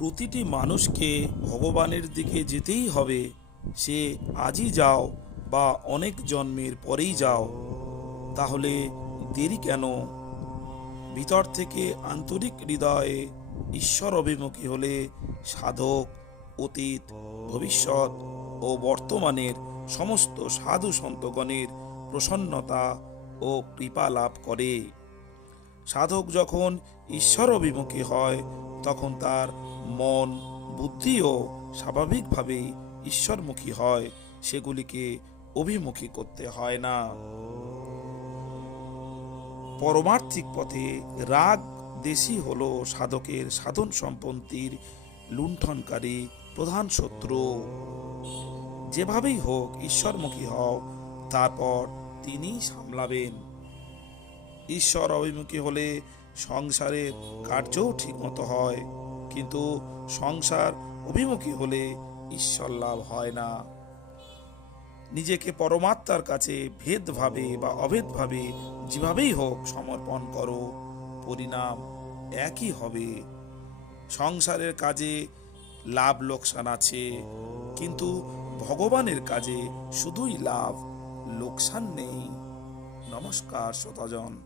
প্রতিটি মানুষকে ভগবানের দিকে যেতেই হবে। সে আজই যাও বা অনেক জন্মের পরেই যাও, তাহলে দেরি কেন? ভিতর থেকে আন্তরিক হৃদয়ে ঈশ্বর অভিমুখী হলে সাধক অতীত, ভবিষ্যৎ ও বর্তমানের সমস্ত সাধু সন্তগণের প্রসন্নতা ও কৃপা লাভ করে। সাধক যখন ঈশ্বর অভিমুখী হয়, তখন তার মন, বুদ্ধিও স্বাভাবিকভাবেই ঈশ্বরমুখী হয়। সেগুলিকে অভিমুখী করতে হয় না। পরমার্থিক পথে রাগ দেশই হল সাধকের সাধন সম্পত্তির লুণ্ঠনকারী প্রধান শত্রু। যেভাবেই হোক ঈশ্বরমুখী হও, তারপর তিনিই সামলাবেন। ঈশ্বর অভিমুখী হলে সংসারের কার্যও ঠিকমতো হয়, কিন্তু সংসার অভিমুখী হলে ঈশ্বর লাভ হয় না। নিজেকে পরমাত্মার কাছে ভেদভাবে বা অভেদভাবে যেভাবেই হোক সমর্পণ করো, পরিণাম একই হবে। সংসারের কাজে লাভ লোকসান আছে, কিন্তু ভগবানের কাজে শুধুই লাভ, লোকসান নেই। নমস্কার শ্রোতাজন।